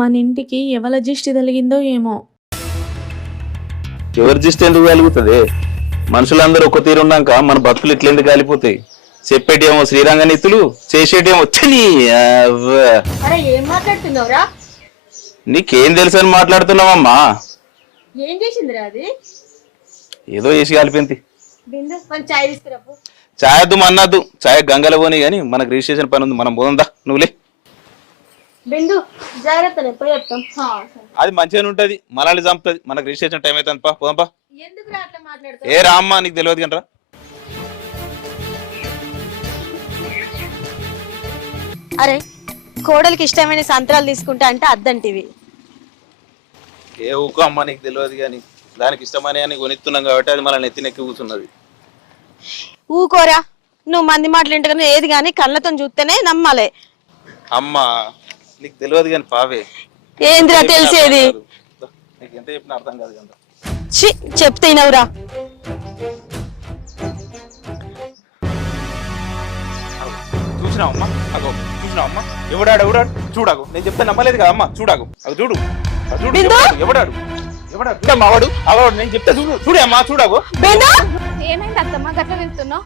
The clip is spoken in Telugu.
మన ఇంటికి ఎవల దిష్టి తగిలిందో ఏమో. ఎవరి దిష్టి ఎందుకు కలుగుతుంది? మనుషులందరూ ఒక తీరున్నాక మన బతుకులు ఇట్లెందుకు కాలిపోతాయి? చెప్పేటేమో శ్రీరంగ నీతులు, చేసేటేమో అరే ఏం మాట్లాడుతున్నావురా? నీకేం తెలుసు అని మాట్లాడుతున్నావమ్మా? ఏం చేసిందిరా అది? ఏదో చేసి కాలిపోయింది. బిందు కొంచెం చాయ్ తీసుకురాపు. చాయ్ వద్దు అన్నద్దు, చాయ్ గంగల పోనీ కానీ మనకు రిజిస్ట్రేషన్ పని ఉంది, మనం పోదా నువ్వులే. బిందు జాగ్రత్త, ఎప్పుడు చెప్తాం. అది మంచిగానే ఉంటది, మనల్ని చంపుతుంది. మనకు రిజిస్ట్రేషన్ టైం అవుతుంది, పా పోదాంపా. ఎందుకు అట్లా మాట్లాడుతావు? ఏ రామ్మా, నీకు తెలియదు కనరా. అరే కోడలికి ఇష్టమైన సంత్రాలు తీసుకుంటా అంటే అద్దంటివి. ఏ ఊకో అమ్మా, నీకు తెలియదు కానీ దానికి ఇష్టమని అని కొనిస్తున్నాం కాబట్టి అది మన నెత్తినెక్కి కూర్చున్నది. ఊకోరా, నువ్వు మంది మాట్లాడింటే ఏది కానీ కళ్ళతో చూస్తేనే నమ్మాలి. అమ్మా నీకు తెలియదు కానీ పావే. ఏంద్రా తెలిసేది? నీకు ఎంత చెప్పినా అర్థం కాదు కదా. చెప్తేనవురా. చూసినావమ్మా, అగో చూసినావమ్మా, ఎవడాడు చూడకు. నేను చెప్తే నమ్మలేదు కదా అమ్మా, చూడకు అవి చూడు, ఎవడాడు మావాడు అవడు, నేను చెప్తే చూడు, చూడే అమ్మా చూడకు. ఏమైంది అత్తమ్మ గట్ల వెళ్తున్నావు?